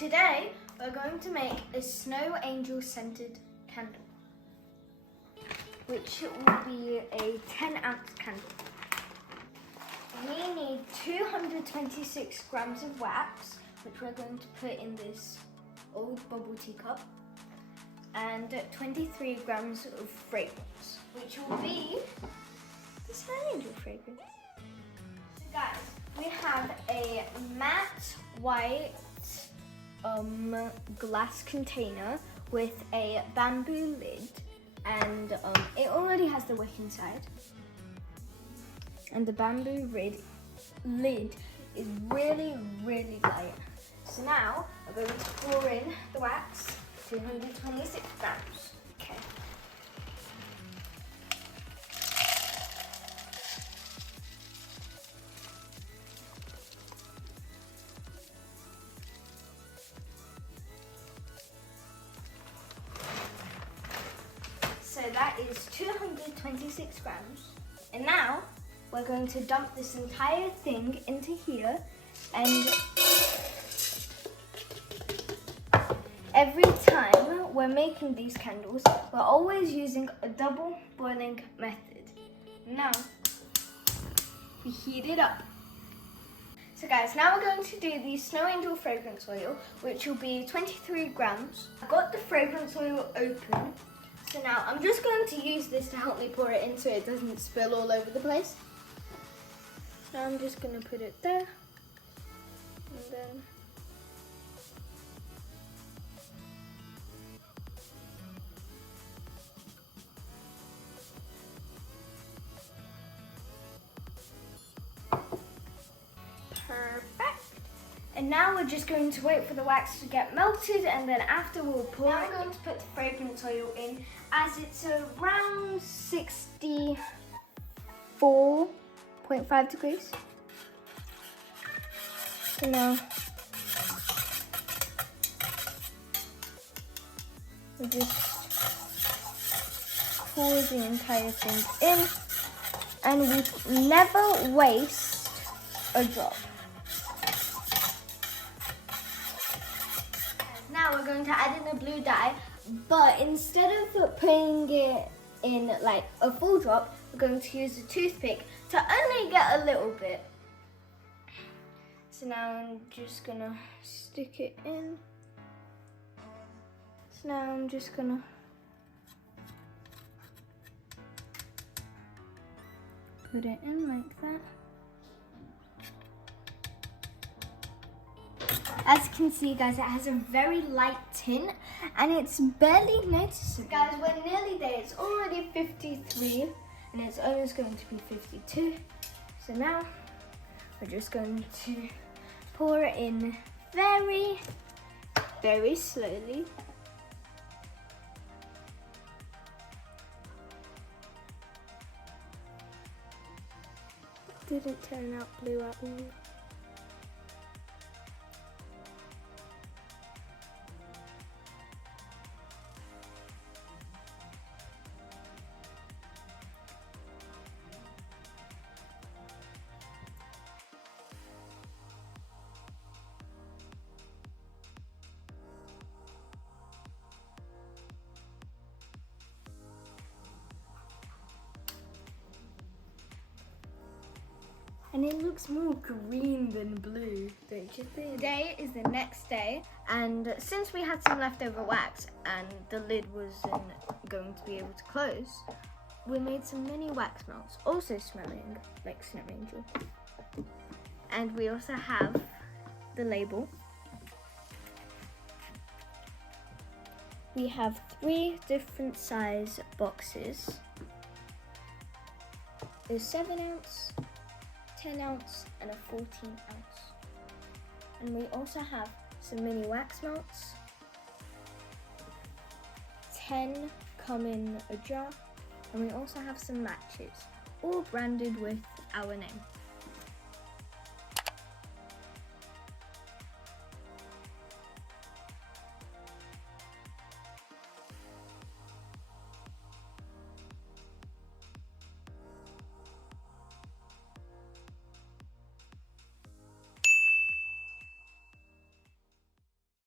Today we're going to make a snow angel scented candle, which will be a 10-ounce candle. We need 226 grams of wax, which we're going to put in this old bubble tea cup, and 23 grams of fragrance, which will be the snow angel fragrance. So guys, we have a matte white glass container with a bamboo lid, and it already has the wick inside, and the bamboo lid is really light. So now we're going to pour in the wax, 226 grams. Okay. So that is 226 grams. And now we're going to dump this entire thing into here, and every time we're making these candles, we're always using a double boiling method. Now we heat it up. So guys, now we're going to do the Snow Angel fragrance oil, which will be 23 grams. I've got the fragrance oil open. So now I'm just going to use this to help me pour it in so it doesn't spill all over the place. So I'm just going to put it there, and then perfect. And now we're just going to wait for the wax to get melted, and then after we'll pour. Now we're going to put the fragrance oil in, as it's around 64.5 degrees. So now we just pour the entire thing in, and we never waste a drop. Now we're going to add in a blue dye, but instead of putting it in like a full drop, we're going to use a toothpick to only get a little bit. So now I'm just gonna stick it in. So now I'm just gonna put it in like that. As you can see, guys, it has a very light tint and it's barely noticeable. Guys, we're nearly there. It's already 53 and it's almost going to be 52. So now we're just going to pour it in very slowly. Didn't turn out blue at all. And it looks more green than blue, don't you think? Today is the next day, and since we had some leftover wax and the lid wasn't going to be able to close, we made some mini wax melts, also smelling like Snow Angel. And we also have the label. We have 3 different size boxes. There's 7-ounce, 10-ounce and a 14-ounce. And we also have some mini wax melts. 10 come in a jar, and we also have some matches, all branded with our name.